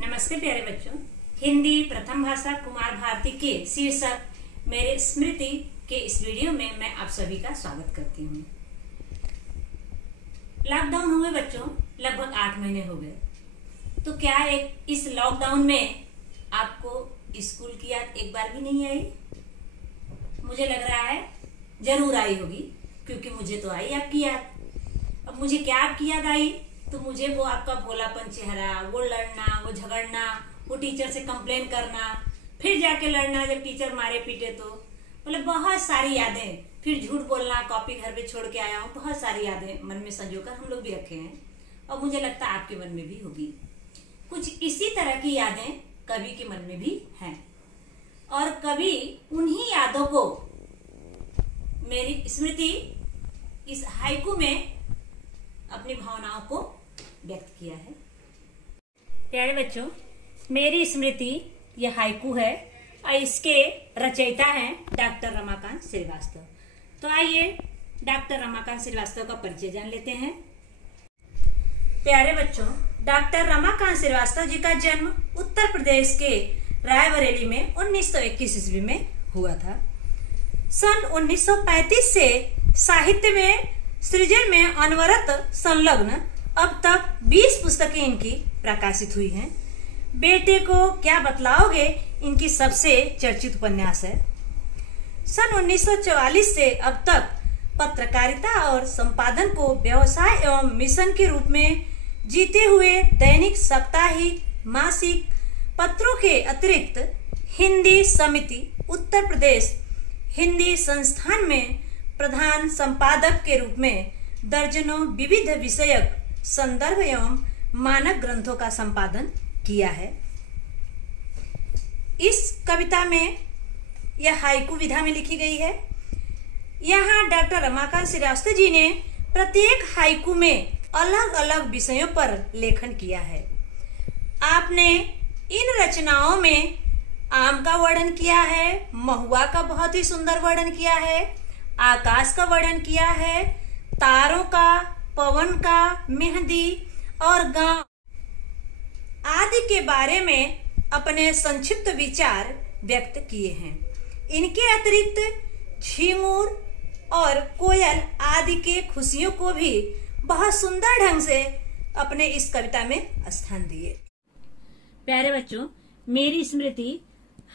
नमस्ते प्यारे बच्चों। हिंदी प्रथम भाषा कुमार भारती के शीर्षक मेरे स्मृति के इस वीडियो में मैं आप सभी का स्वागत करती हूँ। लॉकडाउन हुए बच्चों, लगभग 8 महीने हो गए। तो क्या इस लॉकडाउन में आपको स्कूल की याद एक बार भी नहीं आई? मुझे लग रहा है जरूर आई होगी, क्योंकि मुझे तो आई आपकी याद। अब मुझे क्या आपकी याद आई? तो मुझे वो आपका भोलापन चेहरा, वो लड़ना, वो झगड़ना, वो टीचर से कंप्लेन करना, फिर जाके लड़ना जब टीचर मारे पीटे तो, मतलब बहुत सारी यादें। फिर झूठ बोलना, कॉपी घर पे छोड़ के आया हूँ, बहुत सारी यादें मन में संजोकर हम लोग भी रखे हैं और मुझे लगता है आपके मन में भी होगी। कुछ इसी तरह की यादें कवि के मन में भी हैं और कवि उन्हीं यादों को मेरी स्मृति इस हाइकू में अपनी भावनाओं को व्यक्त किया है। प्यारे बच्चों, मेरी स्मृति यह हाइकू है और इसके रचयिता हैं डॉक्टर रमाकांत श्रीवास्तव। तो आइए डॉक्टर रमाकांत श्रीवास्तव का परिचय जान लेते हैं। प्यारे बच्चों, डॉक्टर रमाकांत श्रीवास्तव जी का जन्म उत्तर प्रदेश के रायबरेली में 1921 ईस्वी में हुआ था। सन 1935 से साहित्य में सृजन में अनवरत संलग्न अब तक 20 पुस्तकें इनकी प्रकाशित हुई हैं। बेटे को क्या बतलाओगे इनकी सबसे चर्चित उपन्यास है। सन 1944 से अब तक पत्रकारिता और संपादन को व्यवसाय एवं मिशन के रूप में जीते हुए दैनिक, साप्ताहिक, मासिक पत्रों के अतिरिक्त हिंदी समिति उत्तर प्रदेश हिंदी संस्थान में प्रधान संपादक के रूप में दर्जनों विविध विषयक संदर्भ एवं मानक ग्रंथों का संपादन किया है। इस कविता में यह हाइकू विधा में लिखी गई है। यहाँ डॉक्टर रमाकांत श्रीवास्तव जी ने प्रत्येक हाइकू में अलग अलग विषयों पर लेखन किया है। आपने इन रचनाओं में आम का वर्णन किया है, महुआ का बहुत ही सुंदर वर्णन किया है, आकाश का वर्णन किया है, तारों का, पवन का, मेहंदी और गांव आदि के बारे में अपने संक्षिप्त विचार व्यक्त किए हैं। इनके अतिरिक्त झिंगुर और कोयल आदि के खुशियों को भी बहुत सुंदर ढंग से अपने इस कविता में स्थान दिए। प्यारे बच्चों, मेरी स्मृति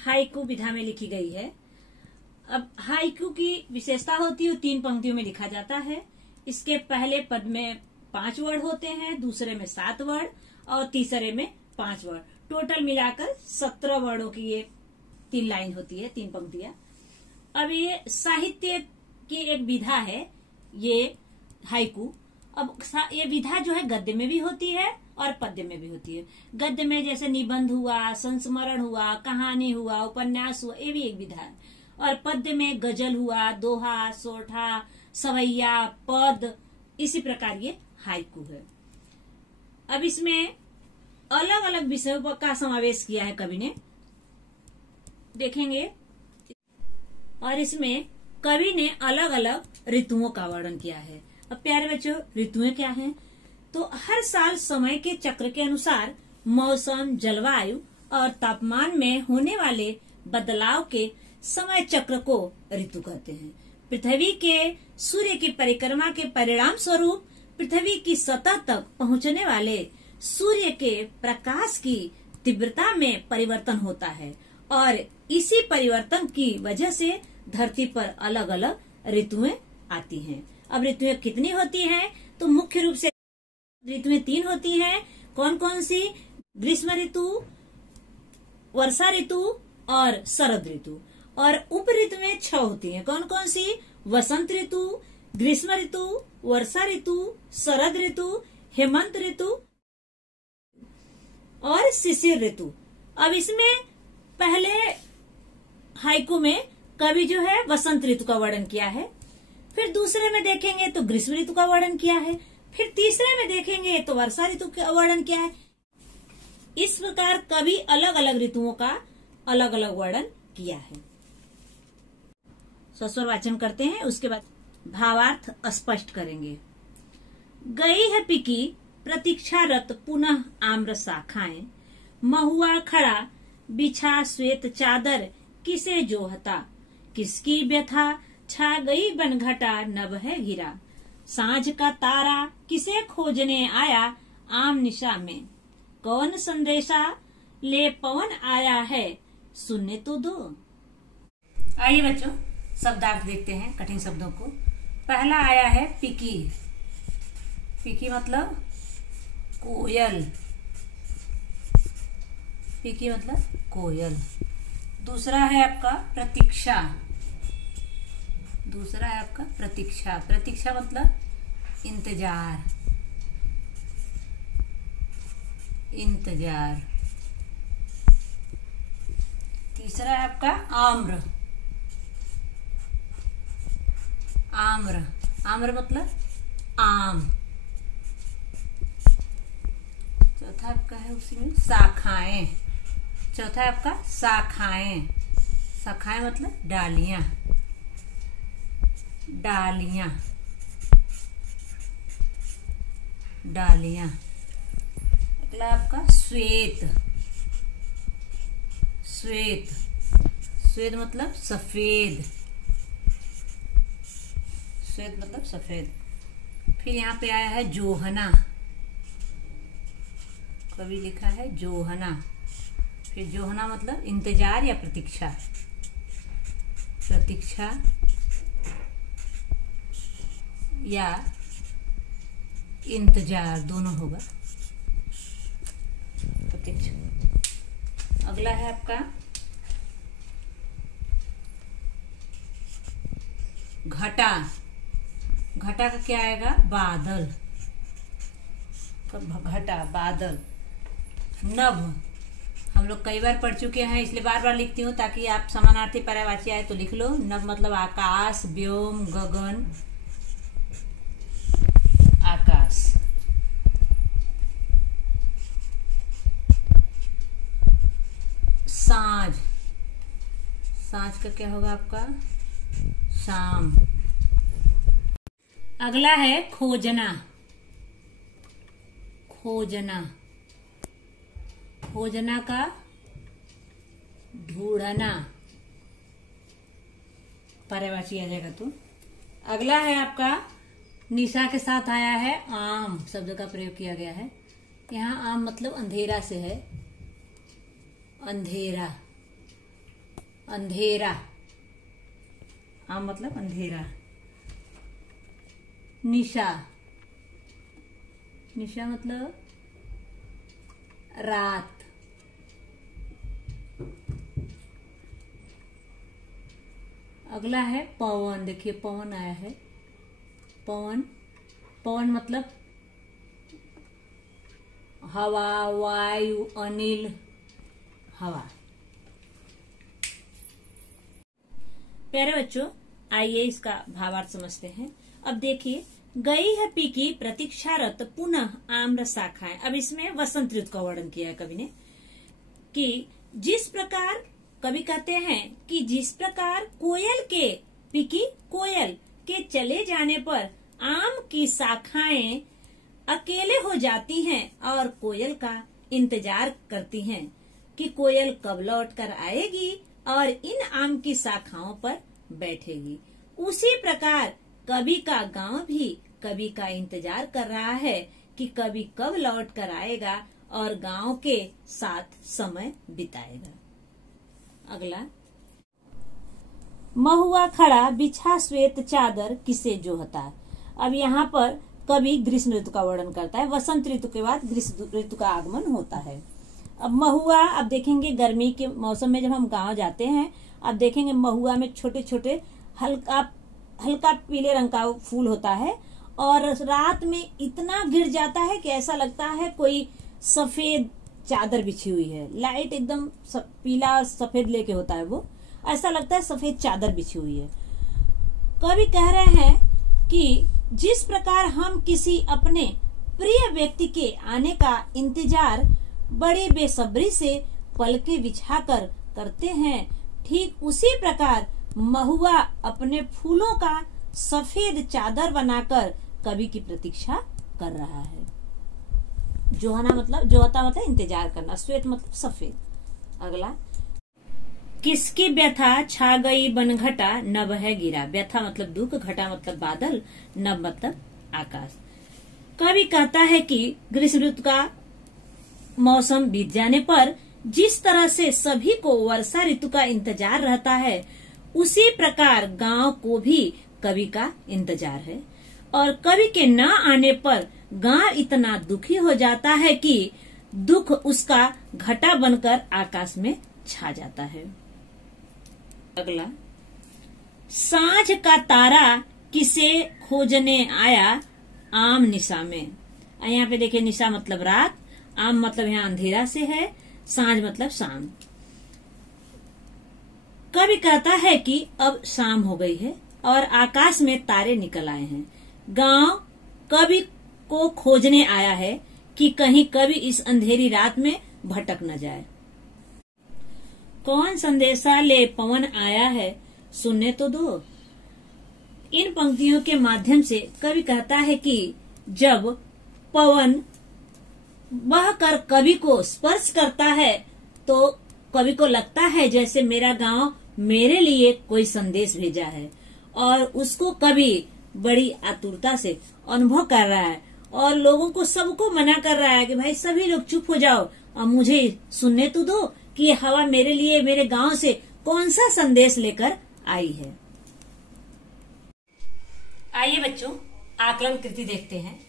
हाइकू विधा में लिखी गई है। अब हाइकू की विशेषता होती है 3 पंक्तियों में लिखा जाता है। इसके पहले पद में 5 वर्ड होते हैं, दूसरे में 7 वर्ड और तीसरे में 5 वर्ड। टोटल मिलाकर 17 वर्डों की ये 3 लाइन होती है, 3 पंक्तियां। अब ये साहित्य की एक विधा है ये हाइकू। अब ये विधा जो है गद्य में भी होती है और पद्य में भी होती है। गद्य में जैसे निबंध हुआ, संस्मरण हुआ, कहानी हुआ, उपन्यास हुआ, ये भी एक विधा है। और पद्य में गजल हुआ, दोहा, सोठा, सवैया, पद, इसी प्रकार ये हाइकू है। अब इसमें अलग अलग विषयों का समावेश किया है कवि ने, देखेंगे। और इसमें कवि ने अलग अलग ऋतुओं का वर्णन किया है। अब प्यारे बच्चों, ऋतुएं क्या हैं? तो हर साल समय के चक्र के अनुसार मौसम, जलवायु और तापमान में होने वाले बदलाव के समय चक्र को ऋतु कहते हैं। पृथ्वी के सूर्य की परिक्रमा के परिणाम स्वरूप पृथ्वी की सतह तक पहुंचने वाले सूर्य के प्रकाश की तीव्रता में परिवर्तन होता है और इसी परिवर्तन की वजह से धरती पर अलग अलग ऋतुएं आती हैं। अब ऋतुएं कितनी होती हैं? तो मुख्य रूप से ऋतुएं 3 होती हैं। कौन कौन सी? ग्रीष्म ऋतु, वर्षा ऋतु और शरद ऋतु। और उप ऋतुएं 6 होती हैं। कौन कौन सी? वसंत ऋतु, ग्रीष्म ऋतु, वर्षा ऋतु, शरद ऋतु, हेमंत ऋतु और शिशिर ऋतु। अब इसमें पहले हाइकू में कवि जो है वसंत ऋतु का वर्णन किया है, फिर दूसरे में देखेंगे तो ग्रीष्म ऋतु का वर्णन किया है, फिर तीसरे में देखेंगे तो वर्षा ऋतु का वर्णन किया है। इस प्रकार कवि अलग अलग ऋतुओं का अलग अलग वर्णन किया है। सस्वर वाचन करते हैं, उसके बाद भावार्थ स्पष्ट करेंगे। गई है पिकी प्रतीक्षारत पुनः आम्र शाखाएं, महुआ खड़ा बिछा श्वेत चादर किसे जोहता, किसकी व्यथा छा गई बनघटा नभ है घिरा, सांझ का तारा किसे खोजने आया आम निशा में, कौन संदेशा ले पवन आया है सुनने तो दो। आइए बच्चों, शब्दार्थ देखते हैं कठिन शब्दों को। पहला आया है पिकी। पिकी मतलब कोयल। पिकी मतलब कोयल। दूसरा है आपका प्रतीक्षा। दूसरा है आपका प्रतीक्षा। प्रतीक्षा मतलब इंतजार। इंतजार। तीसरा है आपका आम्र। आम्र। आम्र मतलब आम। चौथा आपका है उसी में शाखाएं। चौथा है आपका शाखाएं। शाखाएं मतलब डालियां। डालियां। डालियां। अगला आपका श्वेत। श्वेत। श्वेत मतलब सफेद। श्वेत मतलब सफेद। फिर यहाँ पे आया है जोहना। कवि लिखा है जोहना। फिर जोहना मतलब इंतजार या प्रतीक्षा। प्रतीक्षा या इंतजार दोनों होगा। प्रतीक्षा। अगला है आपका घटा। घटा का क्या आएगा? बादल। घटा बादल। नभ हम लोग कई बार पढ़ चुके हैं, इसलिए बार बार लिखती हूँ ताकि आप समानार्थी पर्यायवाची आए तो लिख लो। नभ मतलब आकाश, व्योम, गगन, आकाश। साँझ। साँझ का क्या होगा आपका? शाम। अगला है खोजना। खोजना। खोजना का ढूंढना पर्यायवाची आ जाएगा। तो अगला है आपका निशा के साथ आया है आम शब्द का प्रयोग किया गया है। यहाँ आम मतलब अंधेरा से है। अंधेरा। अंधेरा। आम मतलब अंधेरा। निशा। निशा मतलब रात। अगला है पवन। देखिए पवन आया है। पवन। पवन मतलब हवा, वायु, अनिल, हवा। प्यारे बच्चों, आइए इसका भावार्थ समझते हैं। अब देखिए, गई है पीकी प्रतीक्षारत पुनः आम्र शाखाएं। अब इसमें वसंत ऋतु का वर्णन किया है कवि ने कि जिस प्रकार, कवि कहते हैं कि जिस प्रकार कोयल के, पीकी कोयल के चले जाने पर आम की शाखाएं अकेले हो जाती हैं और कोयल का इंतजार करती हैं कि कोयल कब लौट कर आएगी और इन आम की शाखाओं पर बैठेगी, उसी प्रकार कवि का गांव भी कवि का इंतजार कर रहा है कि कवि कब लौट कर आएगा और गांव के साथ समय बिताएगा। अगला, महुआ खड़ा बिछा श्वेत चादर किसे जोहता। अब यहाँ पर कवि ग्रीष्म ऋतु का वर्णन करता है। वसंत ऋतु के बाद ग्रीष्म ऋतु का आगमन होता है। अब महुआ, अब देखेंगे गर्मी के मौसम में जब हम गांव जाते हैं, अब देखेंगे महुआ में छोटे छोटे हल्का हल्का पीले रंग का फूल होता है और रात में इतना गिर जाता है कि ऐसा लगता है कोई सफेद चादर बिछी हुई है। लाइट एकदम पीला और सफेद लेके होता है, वो ऐसा लगता है सफेद चादर बिछी हुई है। कवि कह रहे हैं कि जिस प्रकार हम किसी अपने प्रिय व्यक्ति के आने का इंतजार बड़ी बेसब्री से पलके बिछाकर करते हैं, ठीक उसी प्रकार महुआ अपने फूलों का सफेद चादर बनाकर कवि की प्रतीक्षा कर रहा है। जोहता मतलब इंतजार करना, श्वेत मतलब सफेद। अगला, किसकी व्यथा छा गई बन घटा, नभ है गिरा। व्यथा मतलब दुख, घटा मतलब बादल, नभ मतलब आकाश। कवि कहता है कि ग्रीष्म ऋतु का मौसम बीत जाने पर जिस तरह से सभी को वर्षा ऋतु का इंतजार रहता है, उसी प्रकार गांव को भी कवि का इंतजार है। और कवि के न आने पर गांव इतना दुखी हो जाता है कि दुख उसका घटा बनकर आकाश में छा जाता है। अगला, सांझ का तारा किसे खोजने आया, आम निशा में। यहाँ पे देखिए, निशा मतलब रात, आम मतलब यहाँ अंधेरा से है, सांझ मतलब शाम। कवि कहता है कि अब शाम हो गई है और आकाश में तारे निकल आए हैं। गांव कवि को खोजने आया है कि कहीं कवि इस अंधेरी रात में भटक न जाए। कौन संदेशा ले पवन आया है, सुनने तो दो। इन पंक्तियों के माध्यम से कवि कहता है कि जब पवन बहकर कवि को स्पर्श करता है तो कवि को लगता है जैसे मेरा गांव मेरे लिए कोई संदेश भेजा है, और उसको कवि बड़ी आतुरता से अनुभव कर रहा है और लोगों को, सबको मना कर रहा है कि भाई सभी लोग चुप हो जाओ और मुझे सुनने तो दो कि हवा मेरे लिए, मेरे गांव से कौन सा संदेश लेकर आई है। आइए बच्चों, आकलन कृति देखते हैं।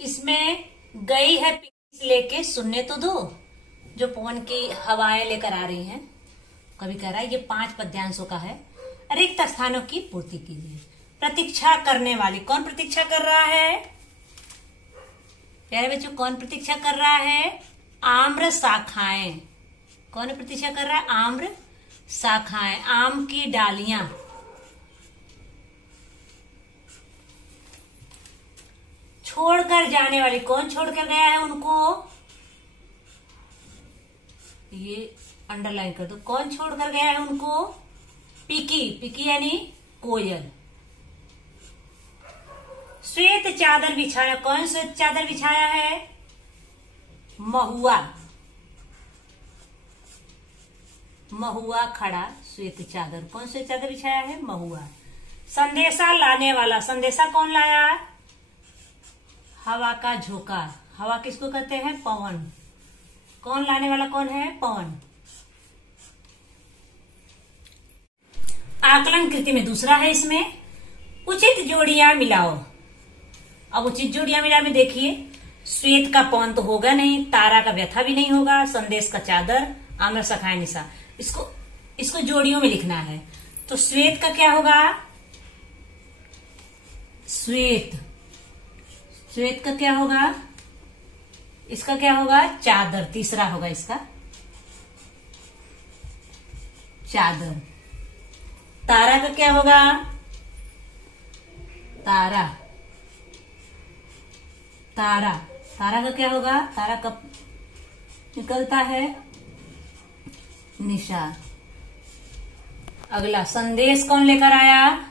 इसमें गई है लेके सुनने तो दो, जो पवन की हवाएं लेकर आ रही हैं। कवि कह रहा है ये 5 पद्यांशों का है। रिक्त स्थानों की पूर्ति कीजिए। प्रतीक्षा करने वाली, कौन प्रतीक्षा कर रहा है प्यारे बच्चों, कौन प्रतीक्षा कर रहा है? आम्र शाखाएं। कौन प्रतीक्षा कर रहा है? आम्र शाखाएं, आम की डालियां। छोड़कर जाने वाली, कौन छोड़कर गया है उनको? ये अंडरलाइन कर दो, कौन छोड़कर गया है उनको? पिकी, पिकी यानी कोयल। श्वेत चादर बिछाया, कौन श्वेत चादर बिछाया है? महुआ, महुआ खड़ा श्वेत चादर। कौन श्वेत चादर बिछाया है? महुआ। संदेशा लाने वाला, संदेशा कौन लाया? हवा का झोंका। हवा किसको कहते हैं? पवन। कौन लाने वाला कौन है? पवन। आकलन कृति में दूसरा है, इसमें उचित जोड़ियां मिलाओ। अब उचित जोड़ियां मिला में देखिए, श्वेत का पवन तो होगा नहीं, तारा का व्यथा भी नहीं होगा, संदेश का चादर, आम्र शाखाएं निशा। इसको जोड़ियों में लिखना है। तो श्वेत का क्या होगा? श्वेत। श्वेत का क्या होगा? इसका क्या होगा? चादर। तीसरा होगा इसका चादर। तारा का क्या होगा? तारा। तारा, तारा का क्या होगा? तारा कब निकलता है? निशा। अगला, संदेश कौन लेकर आया?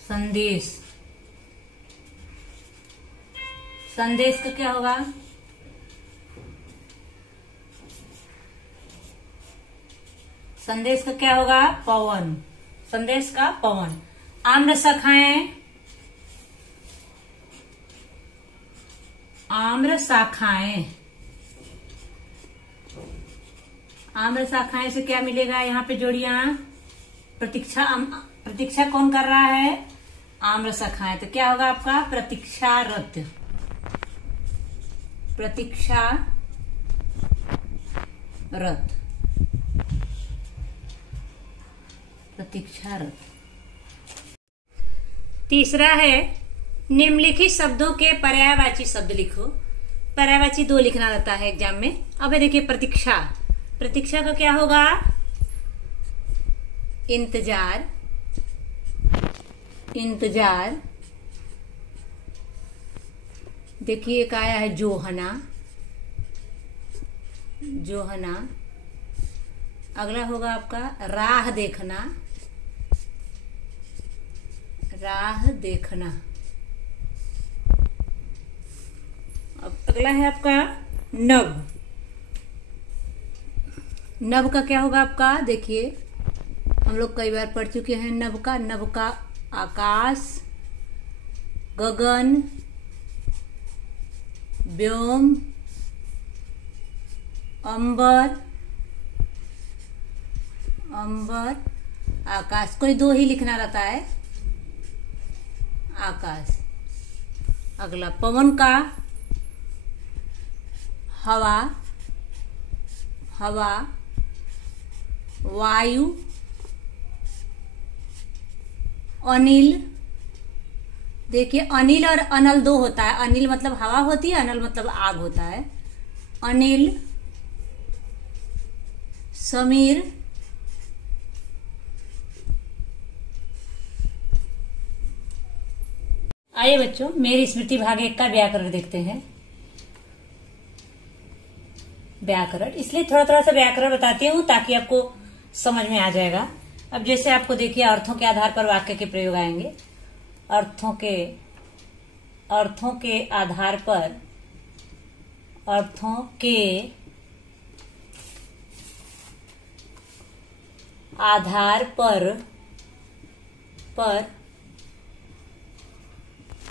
संदेश। संदेश का क्या होगा? संदेश का क्या होगा? पवन। संदेश का पवन। आम्र शाखाएं, आम्र शाखाएं। आम्र शाखाएं से क्या मिलेगा यहाँ पे जोड़ियां? प्रतीक्षा। प्रतीक्षा कौन कर रहा है? आम्र शाखाएं। तो क्या होगा आपका? प्रतीक्षारत। प्रतीक्षारत। प्रतीक्षारत। तीसरा है, निम्नलिखित शब्दों के पर्यायवाची शब्द लिखो। पर्यायवाची 2 लिखना रहता है एग्जाम में। अब देखिए, प्रतीक्षा। प्रतीक्षा का क्या होगा? इंतजार। इंतजार। देखिए एक आया है जोहना। जोहना। अगला होगा आपका राह देखना। राह देखना। अगला है आपका नभ। नभ का क्या होगा आपका, देखिए हम लोग कई बार पढ़ चुके हैं नभ का। नभ का आकाश, गगन, व्योम, अंबर, अंबर, आकाश। कोई दो ही लिखना रहता है, आकाश। अगला पवन का हवा, हवा, वायु, अनिल। देखिए अनिल और अनल दो होता है। अनिल मतलब हवा होती है, अनल मतलब आग होता है। अनिल, समीर, आइए बच्चों मेरी स्मृति भाग 1 का व्याकरण देखते हैं। व्याकरण, इसलिए थोड़ा थोड़ा सा व्याकरण बताती हूँ ताकि आपको समझ में आ जाएगा। अब जैसे आपको देखिए अर्थों के आधार पर वाक्य के प्रयोग आएंगे। अर्थों के आधार पर, अर्थों के आधार पर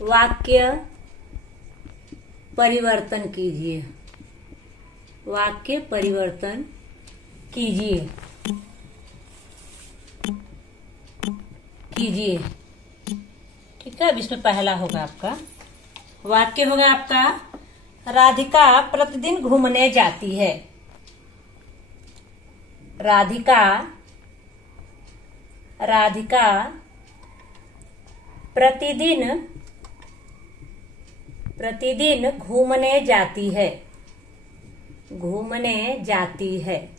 वाक्य परिवर्तन कीजिए। वाक्य परिवर्तन कीजिए। ठीक है, अब इसमें पहला होगा आपका वाक्य होगा आपका, राधिका प्रतिदिन घूमने जाती है। राधिका प्रतिदिन घूमने जाती है। घूमने जाती है।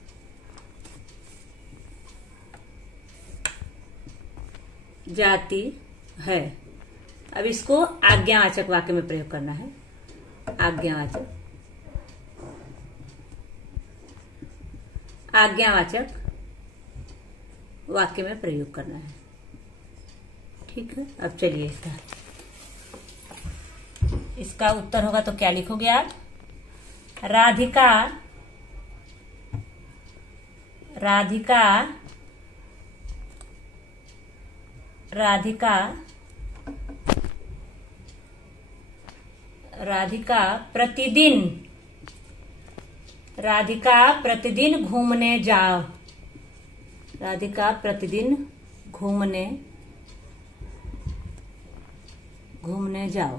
जाती है। अब इसको आज्ञावाचक वाक्य में प्रयोग करना है। आज्ञावाचक वाक्य में प्रयोग करना है। ठीक है, अब चलिए इसका उत्तर होगा तो क्या लिखोगे आप? राधिका प्रतिदिन घूमने जाओ। राधिका प्रतिदिन घूमने जाओ।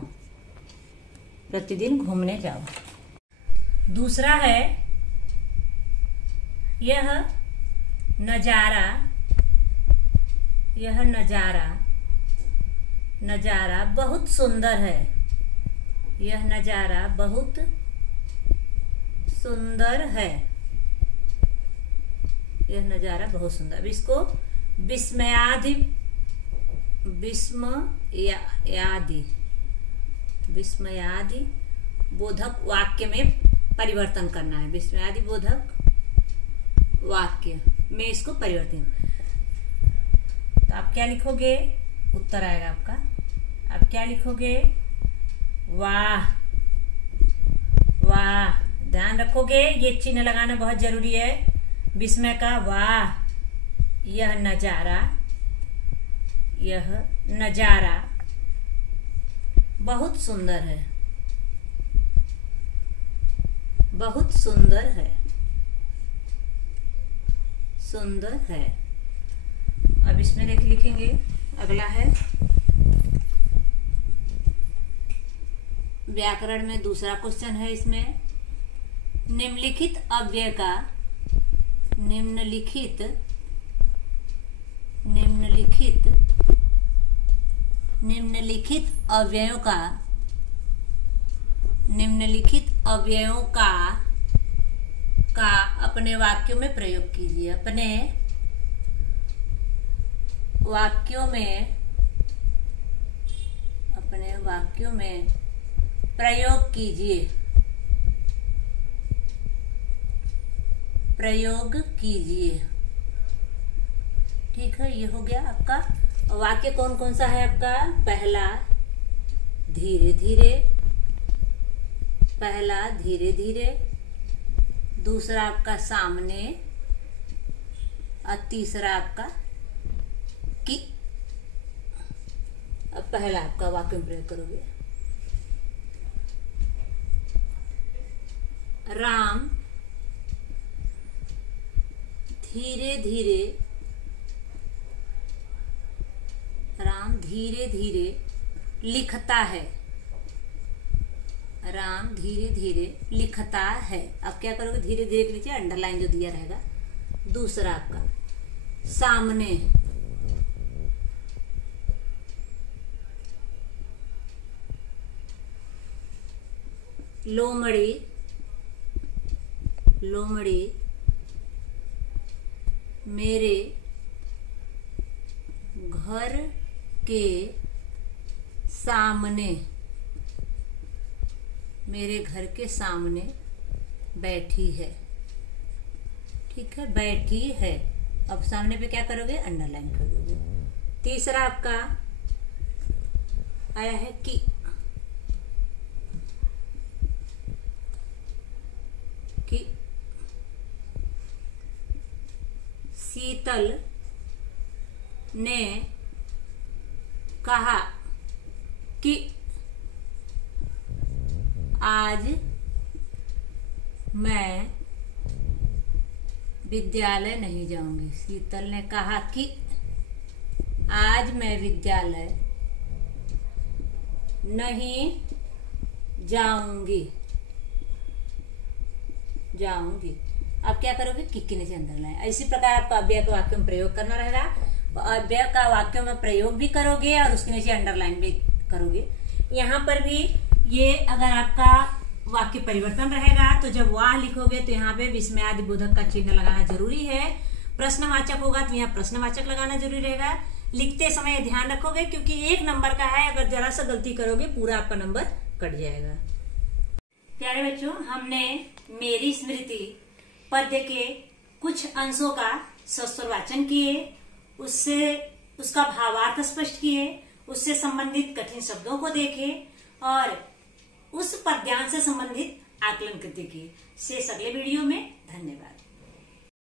प्रतिदिन घूमने जाओ। दूसरा है, यह नजारा बहुत सुंदर है। यह नजारा बहुत सुंदर है। यह नजारा बहुत सुंदर। अब इसको विस्मयादि बोधक वाक्य में परिवर्तन करना है। विस्मयादि बोधक वाक्य में इसको परिवर्तन। तो आप क्या लिखोगे? उत्तर आएगा आपका। आप क्या लिखोगे? वाह। ध्यान रखोगे, ये चिन्ह लगाना बहुत जरूरी है। विस्मय का वाह। यह नजारा बहुत सुंदर है। बहुत सुंदर है। अब इसमें लिखेंगे। अगला है व्याकरण में दूसरा क्वेश्चन है। इसमें निम्नलिखित अव्ययों का अपने वाक्यों में प्रयोग कीजिए। अपने वाक्यों में प्रयोग कीजिए। ठीक है, ये हो गया आपका वाक्य। कौन कौन सा है आपका? पहला, धीरे धीरे पहला धीरे धीरे, दूसरा आपका सामने और तीसरा आपका कि। अब पहला आपका वाक्य में प्रयोग करोगे। राम धीरे धीरे, राम धीरे धीरे लिखता है। राम धीरे धीरे लिखता है। अब क्या करोगे, धीरे धीरे के नीचे अंडरलाइन जो दिया रहेगा। दूसरा आपका सामने, लोमड़ी, लोमड़ी मेरे घर के सामने, मेरे घर के सामने बैठी है। ठीक है, बैठी है। अब सामने पे क्या करोगे, अंडरलाइन कर दोगे। तीसरा आपका आया है कि। शीतल ने कहा कि आज मैं विद्यालय नहीं जाऊंगी। शीतल ने कहा कि आज मैं विद्यालय नहीं जाऊंगी। अब क्या करोगे, कि के नीचे अंडरलाइन। इसी प्रकार आपको अव्यय का वाक्य में प्रयोग करना रहेगा। अव्यय का वाक्य में प्रयोग भी करोगे और उसके नीचे अंडरलाइन भी करोगे। यहाँ पर भी ये अगर आपका वाक्य परिवर्तन रहेगा तो जब वाह लिखोगे तो यहाँ पे विस्मयादि बोधक का चिन्ह लगाना जरूरी है। प्रश्नवाचक होगा तो यहाँ प्रश्नवाचक लगाना जरूरी रहेगा। लिखते समय ध्यान रखोगे क्योंकि 1 नंबर का है, अगर जरा सा गलती करोगे पूरा आपका नंबर कट जाएगा। प्यारे बच्चों, हमने मेरी स्मृति पद्य के कुछ अंशों का सस्वर वाचन किए, उससे उसका भावार्थ स्पष्ट किए, उससे संबंधित कठिन शब्दों को देखे और उस पद्यांश से संबंधित आकलन कृति किए। शेष अगले वीडियो में। धन्यवाद।